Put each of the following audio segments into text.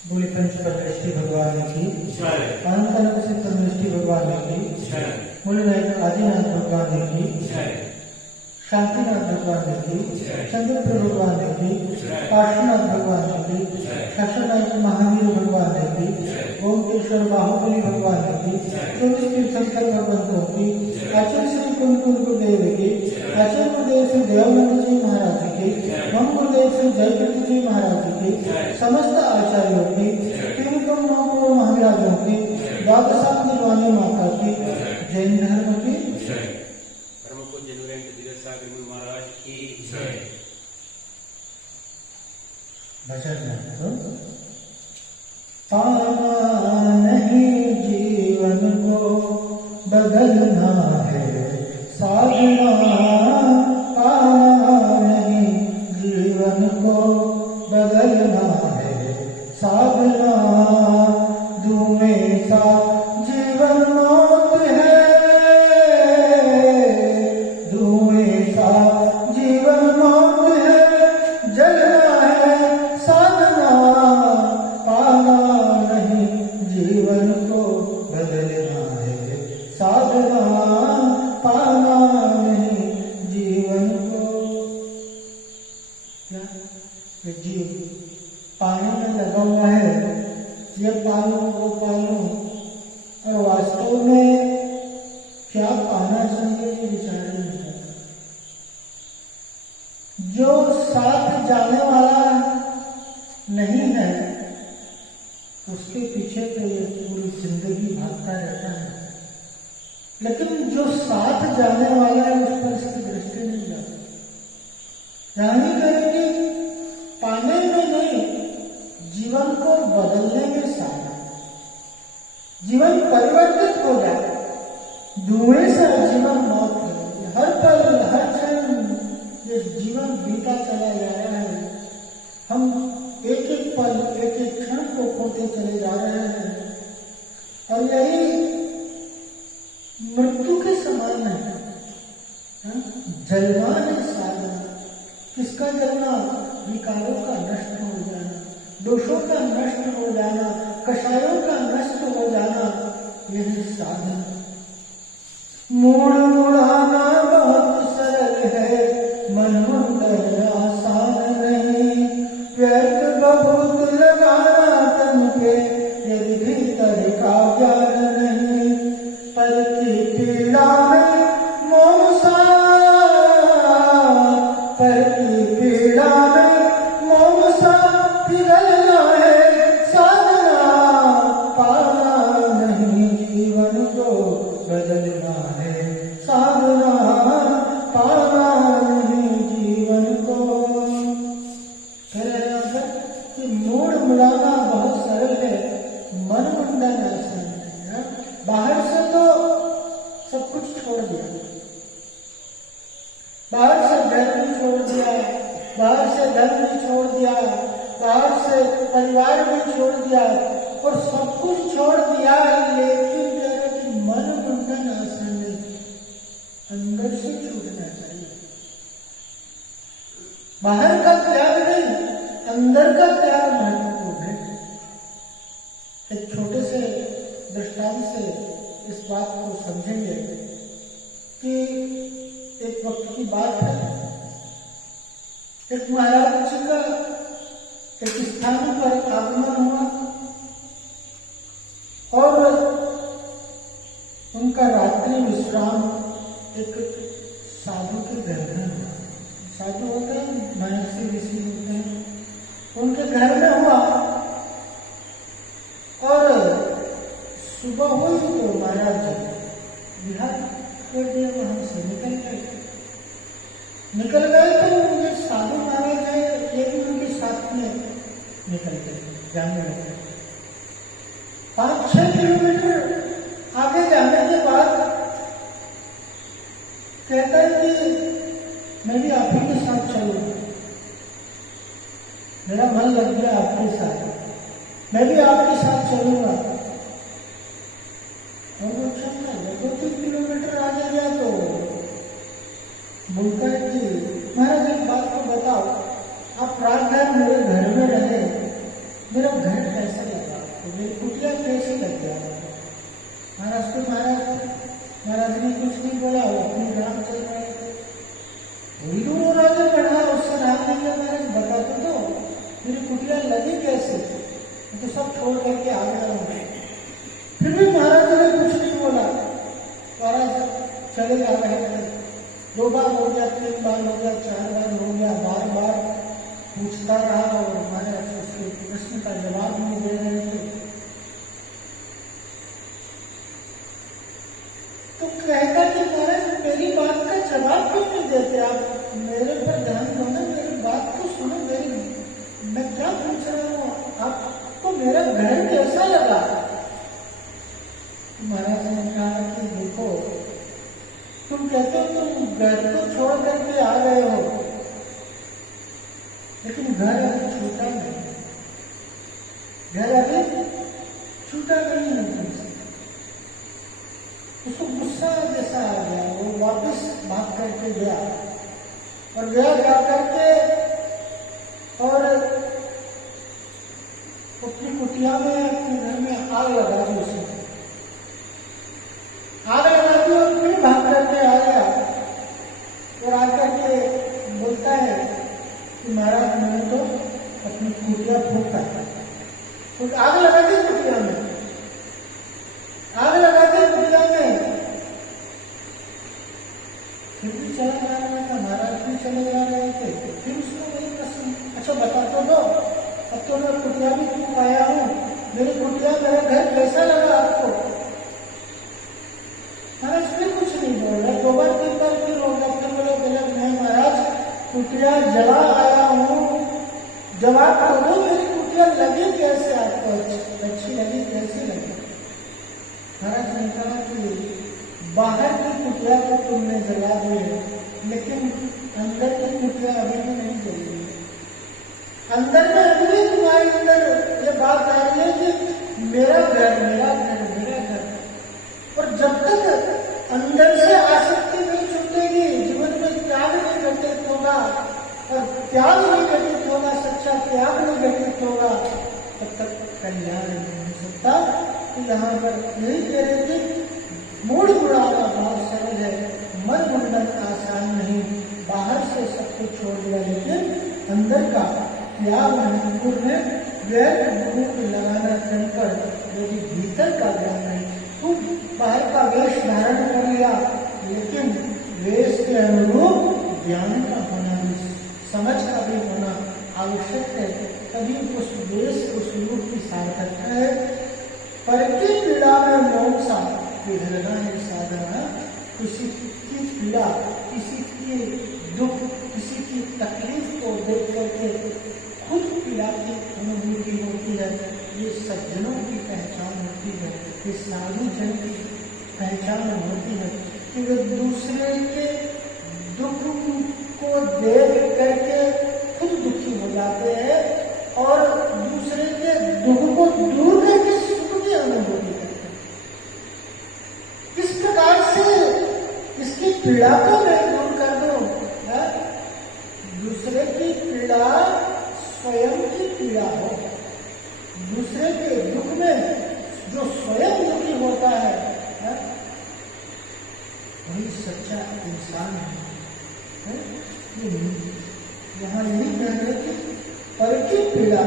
बोले पंच परमेष्टि भगवान की, अनंत से परमेष्टि भगवान की, बोले आदिनाथ भगवान की, शांतिनाथ भगवान की, चंद्रपुर भगवान की, काशीनाथ भगवान की, शासनाथ महावीर भगवान की, ओमकेश्वर बाहुबली भगवान की, 24 तीर्थंकर भगवंतों की, आचार्य श्री कुंकुल गुरुदेव की, आचार्य गुरुदेव श्री देवानंद जी महाराज की, मम गुरुदेव श्री जयकृत जी महाराज की, समस्त आचार्यों की, तीन महाविराजों की, द्वादशांति वाणी माता की, जैन धर्म की, भजन पाना नहीं जीवन को बदलना है साधना, पाना नहीं जीवन को बदलना है साधना, धुएं सा जीवन मौत है, धुएं सा जीवन मौत है, जलना है साधना, पाना नहीं जीवन को बदलना है साधना, पाना नहीं जीवन को। क्या जीव पानी में लगा हुआ है, ये पालू वो पालू, और वास्तव में क्या पाना चाहिए ये विचार नहीं करता। जो साथ जाने वाला नहीं है उसके पीछे तो ये पूरी जिंदगी भागता रहता है, लेकिन जो साथ जाने वाला है उस पर इसकी दृष्टि नहीं जाती। यानी करेंगे पाने में नहीं, जीवन को बदलने में साथ, जीवन परिवर्तित हो जाए, धुएं से जीवन मौत है, हर पल हर क्षण ये जीवन बीता चला जा रहा है, हम एक एक पल एक एक क्षण को खोते चले जा रहे हैं, और यही मृत्यु के समान है। जलना है साधना, किसका जलना? विकारों का नष्ट हो जाना, दोषों का नष्ट हो जाना, कषायों का नष्ट हो जाना, यही साधना। मूड मुड़ाना बहुत सरल है, मन मुंडन आसान नहीं, व्यर्थ बहुत लगाना तन पे, यदि भीतर का ज्ञान नहीं, पर की पीड़ा में मोह सा, पर की पीड़ा में मोह सा पिघलना है साधना, पाना नहीं जीवन को बदलना है साधना, पाना नहीं जीवन को। कि मूड मुड़ाना बहुत सरल है, मन मुंडन आसान है। बाहर से तो सब कुछ छोड़ दिया, बाहर से घर भी छोड़ दिया, बाहर से घर भी छोड़ दिया, बाहर से परिवार भी छोड़ दिया, और सब कुछ छोड़ दिया, लेकिन मन मुंडन आसान नहीं, अंदर से छूटना चाहिए। बाहर का त्याग नहीं, अंदर का त्याग महत्वपूर्ण है। एक छोटे से दृष्टांत से इस बात को समझेंगे कि एक वक्त की बात है, एक महाराज जी का एक स्थान पर आगमन हुआ और उनका रात्रि विश्राम एक साधु के घर में हुआ। साधु होते हैं, महर्षि ऋषि होते हैं, उनके घर में हुआ। और सुबह हुई तो महाराज विहार कर दिया, वहां से निकल गए तो उनके साधु महाराज है, ये भी उनके साथ में निकल गए, जाने लगे। 5-6 किलोमीटर आगे जाने के बाद कहता है कि मैं भी आप ही के साथ चलूंगा, मेरा मन लग गया आपके साथ, मैं भी आपके साथ चलूंगा। और वो चल रहा है, 2-3 किलोमीटर आगे गया तो बोलता है कि महाराज एक बात को बताओ, आप रात भर मेरे घर में रहे, मेरा घर कैसा तो मेरी कुटिया कैसे लग गया? महाराज को महाराज ने कुछ नहीं बोला, वो अपनी राम चल रहे थे। वही वो राजा बढ़ा, उससे राम ने क्या महाराज बता तो मेरी कुटिया लगी कैसे? तो सब छोड़ करके आ गया हूँ। फिर भी महाराज ने कुछ नहीं बोला। महाराज चले जा रहे थे, 2 बार हो गया, 3 बार हो गया, 4 बार हो गया, बार बार पूछता रहा और महाराज उसके प्रश्न का जवाब नहीं दे रहे थे। तो कहता कि महाराज मेरी बात का जवाब क्यों नहीं देते आप? मेरे पर ध्यान दो ना, मेरी बात को सुनो। मैं क्या पूछ रहा हूँ, आपको मेरा घर कैसा लगा? महाराज ने कहा कि देखो, तुम कहते हो तुम घर तो छोड़ करके आ गए हो, लेकिन घर अभी छूटा नहीं, घर अभी छूटा नहीं है तुमसे। उसको गुस्सा जैसा आ गया, वो वापस भाग करके गया और गया जा करके और अपनी कुटिया में, अपने घर में आग लगा दी। उसने आग लगा दी और फिर भाग करके आ गया और आकर के बोलता है कि महाराज मैंने तो अपनी कुटिया फूका, तो आग लगा दी कुटिया में, आग लगा दी कुटिया में। फिर भी चला जा रहा था, महाराज भी चले जा रहे थे। फिर उसको वही प्रश्न, अच्छा बता तो दो, अब तो मैं कुटिया भी फूक आया हूँ, मेरी कुटिया, मेरा घर कैसा लगा आपको? महाराज फिर कुछ नहीं बोल रहे। 2 बार 3 बार फिर हो गया। फिर बोले मैं महाराज कुटिया जला आया हूँ, जवाब तो दो, मेरी कुटिया लगी कैसे आपको? अच्छी लगी, कैसी लगी? महाराज ने कहा कि बाहर की कुटिया तो तुमने जला दी है, लेकिन अंदर की कुटिया अभी भी नहीं जली है। अंदर में अभी भी तुम्हारे अंदर ये बात आ रही है कि मेरा घर, मेरा घर, मेरा घर। और जब तक अंदर से आसक्ति नहीं छूटेगी, जीवन में त्याग नहीं घटित होगा, और त्याग नहीं घटित होगा, सच्चा त्याग नहीं घटित होगा, तब तक कल्याण नहीं हो सकता। तो यहाँ पर यही कह रहे थे, मूड बुढ़ाना बहुत सरल है, मन मुंडन आसान नहीं। बाहर से सब कुछ छोड़ दिया, लेकिन अंदर का त्याग नहीं। पूर्ण व्यर्थ मुख लगाना तन पर, यदि भीतर का ज्ञान नहीं। तुम बाहर का वेश धारण कर लिया, लेकिन वेश के अनुरूप ज्ञान का होना भी, समझ का भी होना आवश्यक है, तभी उस वेश, उस रूप की सार्थकता है। पर की पीड़ा में मोक्षा पिघलना है साधना। किसी की पीड़ा, किसी की दुख, किसी की तकलीफ को देख करके खुद पीड़ा की अनुभूति होती है। ये सज्जनों की पहचान होती है, ये साधु जन की पहचान होती है कि वे दूसरे के दुख को देख करके खुद दुखी हो जाते हैं और दूसरे के दुख को दूर करके सुख की अनुभूति करते हैं। किस प्रकार से इसकी पीड़ा को मैं दूर कर दूं? दूसरे की पीड़ा स्वयं की पीड़ा हो, दूसरे के दुख में जो स्वयं दुखी होता है, वही सच्चा इंसान है। यहाँ यही कह रहे कि पर की पीड़ा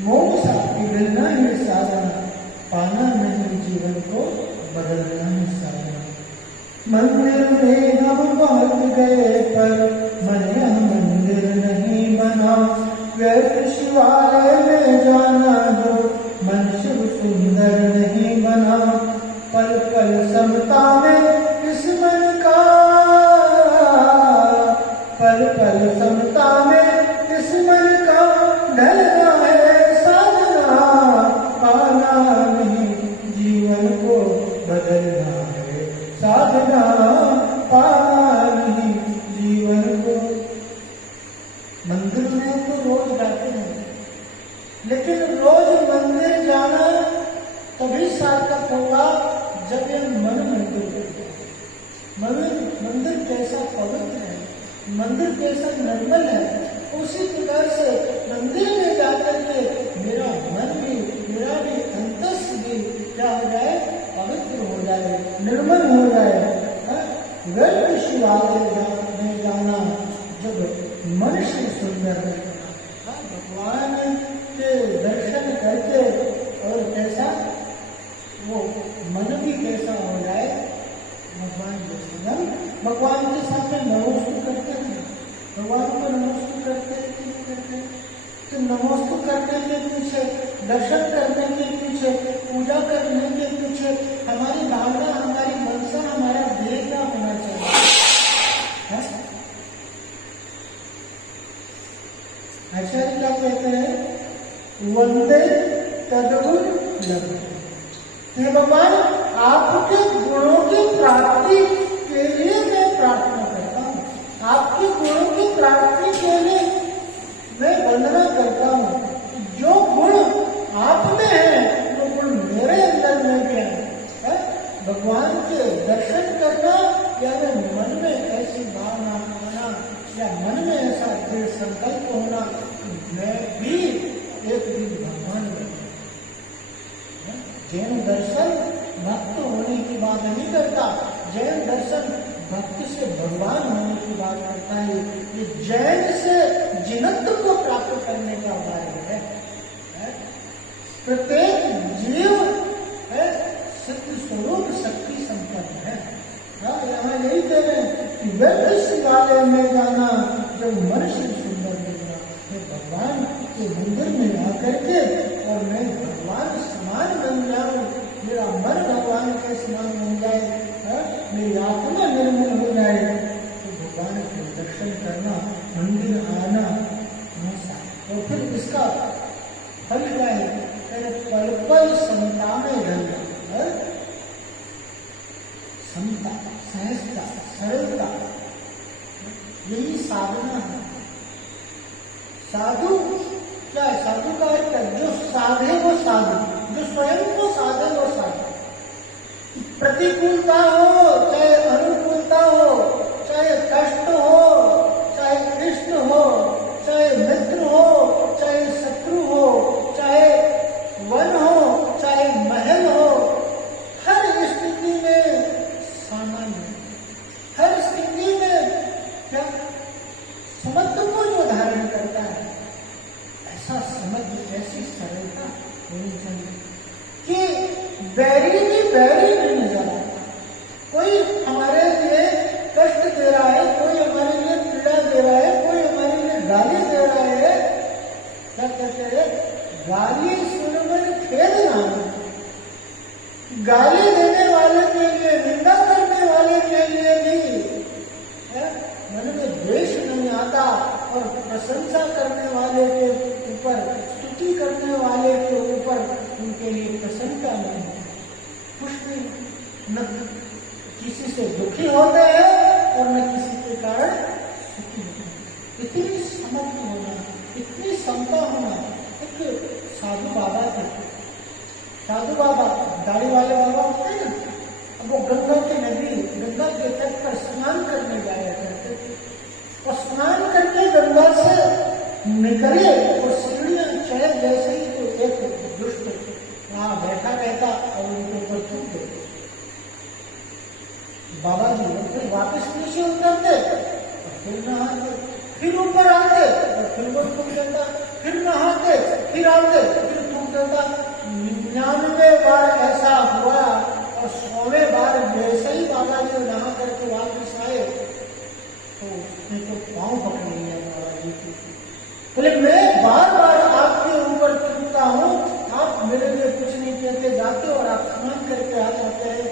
मोक्ष पिघलना ही साधना, पाना नहीं जीवन को बदलना ही साधना। मंदिर में हम पहुंच गए पर मन यह मंदिर नहीं बना, व्यर्थ शिवालय में जाना जो मन शिव सुंदर नहीं बना। पल पल समता में इस मन का, पल पल समता में इस मन का ढलना है साधना, पाना नहीं जीवन को बदलना है साधना, पाना नहीं जीवन को। मंदिर में तो रोज जाते हैं, लेकिन रोज मंदिर जाना तभी सार्थक होगा जब ये मन मंदिर होगा। मंदिर कैसा पवित्र है, मंदिर कैसा निर्मल है, उसी प्रकार से मंदिर में जाकर के मेरा मन भी मनुष्य सुंदर है। भगवान के दर्शन करके और कैसा वो मन भी कैसा हो जाए, भगवान जैसे भगवान के सामने नमस्कार करते हैं, भगवान को नमस्कार करते हैं कि नहीं करते? तो नमस्कार करने के पीछे, दर्शन करने के पीछे, पूजा करने के पीछे हमारी भावना, हमारी मनसा, हमारा ध्येय क्या होना चाहिए? आचार्य क्या कहते हैं? वंदे तदगुण लगे। हे भगवान, आपके गुणों की प्राप्ति के लिए मैं प्रार्थना करता हूँ, आपके गुणों की प्राप्ति के लिए मैं वंदना करता हूँ। जो गुण आप में है वो गुण मेरे अंदर में भी है। भगवान के दर्शन करना या मन में ऐसी भावना होना या मन में ऐसा दृढ़ संकल्प होना कि मैं भी एक दिन भगवान बन। जैन दर्शन भक्त होने की बात नहीं करता, जैन दर्शन भक्त से भगवान होने की बात करता है। ये जैन से जिनत्व को प्राप्त करने का मार्ग है। प्रत्येक जीव है सत्य स्वरूप शक्ति संपन्न है। यहाँ यही कह रहे हैं कि व्यर्थ शिवालय में जाना जब मनुष्य सुंदर मिलना। मैं भगवान के मंदिर में आकर के और मैं भगवान समान बन जाऊं, मेरा मन भगवान के समान बन जाए, मेरी आत्मा निर्मल हो जाए, तो भगवान के दर्शन करना, मंदिर आना और फिर इसका फल क्या है? पल पल समता में रहना, समता, सहजता, सरलता, यही साधना है। साधु क्या है? साधु का अर्थ है जो साधे वो साधु, जो स्वयं को साधे वो साधु। प्रतिकूलता हो चाहे अनुकूलता हो, चाहे कष्ट हो चाहे इष्ट हो, चाहे मित्र हो चाहे शत्रु हो, चाहे वन हो चाहे महल हो, हर स्थिति में सामान्य, हर स्थिति में क्या समत्व को जो धारण करता है, ऐसा समझ, ऐसी सरलता होनी चाहिए कि बैरी भी नहीं नजर आता। कोई हमारे लिए कष्ट दे रहा है, कोई हमारे लिए पीड़ा दे रहा है, कोई हमारे लिए गाली दे रहा है, क्या कहते हैं? गाली सुनकर खेद ना, गाली देने वाले के लिए, निंदा करने वाले के लिए भी मन में द्वेष नहीं आता और प्रशंसा करने वाले के ऊपर, स्तुति करने वाले के ऊपर उनके लिए प्रसन्नता नहीं, खुश नहीं, न किसी से दुखी होते हैं और न किसी के कारण सुखी होते। इतनी समझ होना, इतनी समता होना। एक साधु बाबा थे, साधु बाबा दाढ़ी वाले बाबा होते हैं ना, अब वो गंगा के नदी, गंगा के तट पर स्नान करने जाया करते थे और स्नान करके गंगा से निकले और सीढ़ियां चढ़े जैसे ही तो एक दुष्ट वहां बैठा रहता और उनके ऊपर थूक देते। बाबा जी फिर वापस नीचे उतरते और फिर नहाते, फिर ऊपर आते और फिर वो थूक देता, फिर नहाते, फिर आते, फिर थूक देता। 99 बार ऐसा हुआ और 100वें बार जैसे ही बाबा जी नहा करके वापस आए तो उसने तो पाँव पकड़ लिया बाबा जी की। बोले मैं बार बार आपके ऊपर थूकता हूँ, आप मेरे लिए कुछ नहीं कहते, जाते और आप स्नान करके आ जाते हैं।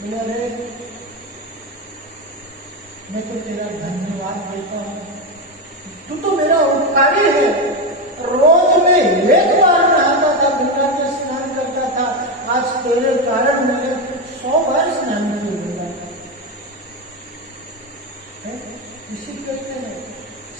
बोले मैं तो तेरा धन्यवाद देता हूँ, तू तो मेरा उपकारी है। रोज में एक बार नहाता था, गंगा में स्नान करता था, आज तेरे कारण मैंने 100 बार स्नान किया। इसी कहते हैं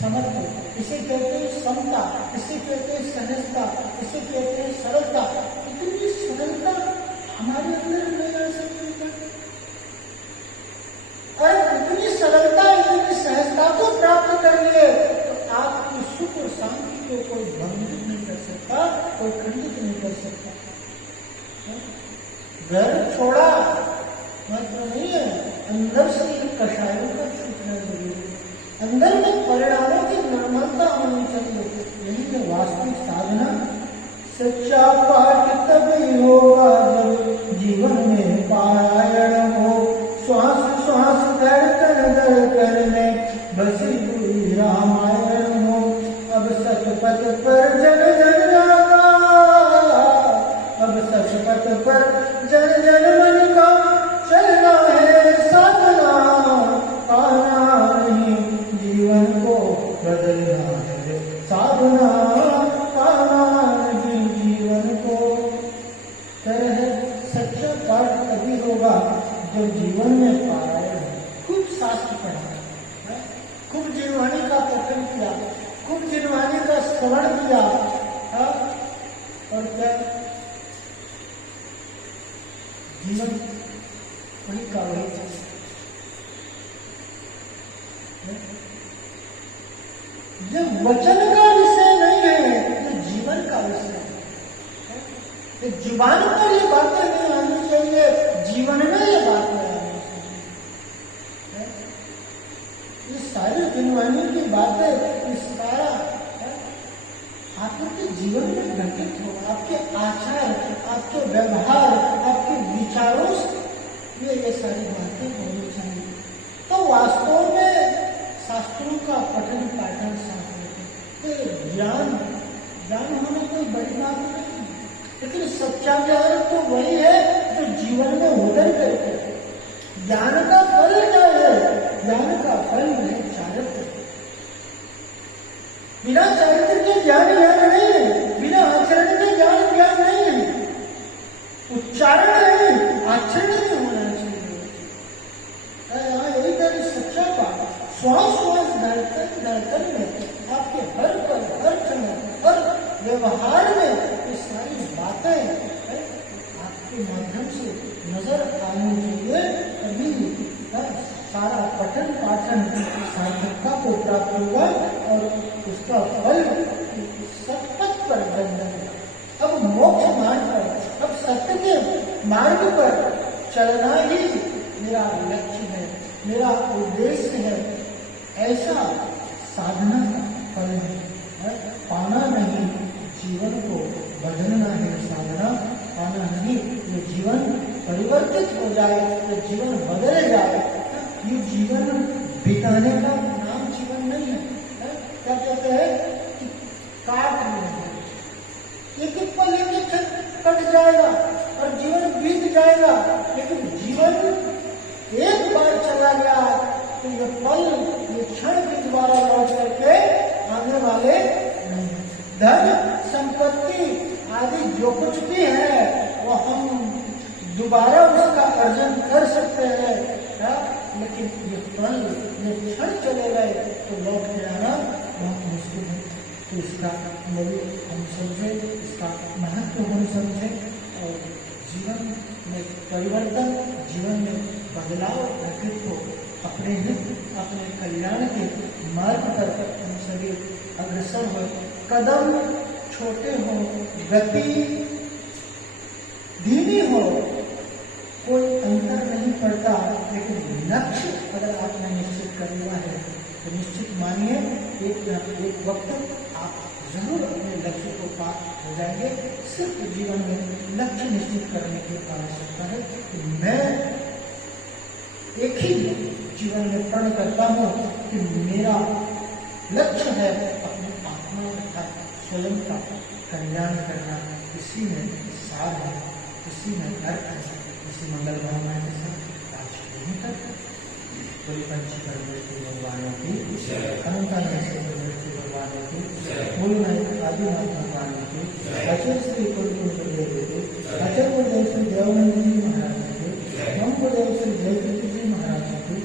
समत्व, इसे कहते हैं समता, इसे कहते हैं सहजता, इसे कहते हैं सरलता। इतनी सरलता हमारे अंदर नहीं आ सकती है। और इतनी सरलता, इतनी सहजता को प्राप्त कर लिए तो आपकी सुख और शांति को कोई भंगित नहीं कर सकता, कोई खंडित नहीं कर सकता। घर छोड़ा मतलब नहीं है, अंदर से कषायों का छूटना जरूरी है। अंदर में परिणामों की निर्मलता होनी चाहिए। यही है वास्तविक साधना। सच्चा पाठ तभी होगा जब जीवन में पारायण हो। श्वास श्वास धड़कन धड़कन में बसी हुई रामायण हो। अब सतपथ पर जन जन जागा, अब सतपथ पर जन जन मन का चलना है साधना। पाना नहीं जीवन को बदलना है साधना। पाना नहीं जीवन को तरह सच्चा पाठ तभी होगा जो जीवन में पारायण। खूब शास्त्र पढ़ा, खूब जीववाणी का पठन किया, खूब जीववाणी का श्रवण किया, और क्या जीवन वही का वही था। जब वचन का विषय नहीं है तो जीवन का विषय है। जुबान पर ये बातें नहीं आनी चाहिए, जीवन में ये बातें आनी चाहिए। ये सारी जीववाणी की बातें, ये सारा आपके जीवन में घटित हो। आपके आचार, आपके व्यवहार, आपके विचारों से ये सारी बातें होनी चाहिए। तो वास्तव में शास्त्रों का पठन पाठन ज्ञान होना कोई बड़ी बात नहीं, लेकिन सच्चा ज्ञान तो वही है जो जीवन में उतर करके। ज्ञान का फल क्या है? ज्ञान का फल है चारित्र। बिना चारित्र के ज्ञान नहीं है, बिना आचरण के ज्ञान नहीं है। उच्चारण नहीं, आचरण नहीं होना चाहिए। यही कहते सच्चा पाठ। श्वास श्वास धड़कन धड़कन में, आपके हर पल, हर क्षण, हर व्यवहार में ये सारी बातें आपके माध्यम से नजर आनी चाहिए। तभी सारा पठन पाठन सार्थकता को प्राप्त होगा और उसका फल सतपथ पर बन जाएगा। अब मोक्ष मार्ग पर, अब सत्य के मार्ग पर चलना ही मेरा लक्ष्य है, मेरा उद्देश्य है। ऐसा साधना का फल है। पाना नहीं जीवन को बदलना है साधना। पाना नहीं ये जीवन परिवर्तित हो जाए, ये जीवन बदल जाए। ये जीवन बिताने का नाम जीवन नहीं है। क्या कहते हैं कि काट लेना, एक पल एक कट जाएगा और जीवन बीत जाएगा। लेकिन जीवन एक बार चला गया तो ये पल, ये क्षण भी दोबारा लौट करके आने वाले नहीं। धन संपत्ति आदि जो कुछ भी है वो हम दोबारा उसका अर्जन कर सकते हैं, लेकिन ये पल, ये क्षण चले गए तो लौट के आना बहुत मुश्किल है। तो इसका मूल्य हम समझे, इसका महत्व हम समझे और जीवन में परिवर्तन, जीवन में बदलाव घटित हो। अपने हित, अपने कल्याण के मार्ग पर हम सभी अग्रसर हो। कदम छोटे हो, गति धीमी हो, कोई अंतर नहीं पड़ता। लेकिन लक्ष्य अगर आपने निश्चित कर लिया है तो निश्चित मानिए एक वक्त आप जरूर अपने लक्ष्य को पार हो जाएंगे। सिर्फ जीवन में लक्ष्य निश्चित करने की आवश्यकता है कि मैं एक ही जीवन में प्रण करता हूँ कि मेरा लक्ष्य है अपनी आत्मा तथा स्वयं का कल्याण करना। इसी में सार है, इसी में अर्थ है। इसी मंगल भावना के साथ आज यहीं तक। कोई पंछी परमेश्वर भगवानों की अनंता परमेश्वर भगवानों की मूल आदिनाथ भगवानों की अचल श्री कुलदेव के अचल गुरुदेव श्री देवानंद जी महाराज के नम गुरुदेव श्री जयकृति जी महाराज की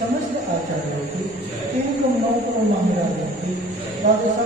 समस्त आचार्यों की तीन कम नौ करोड़ महाराजों की द्वादशा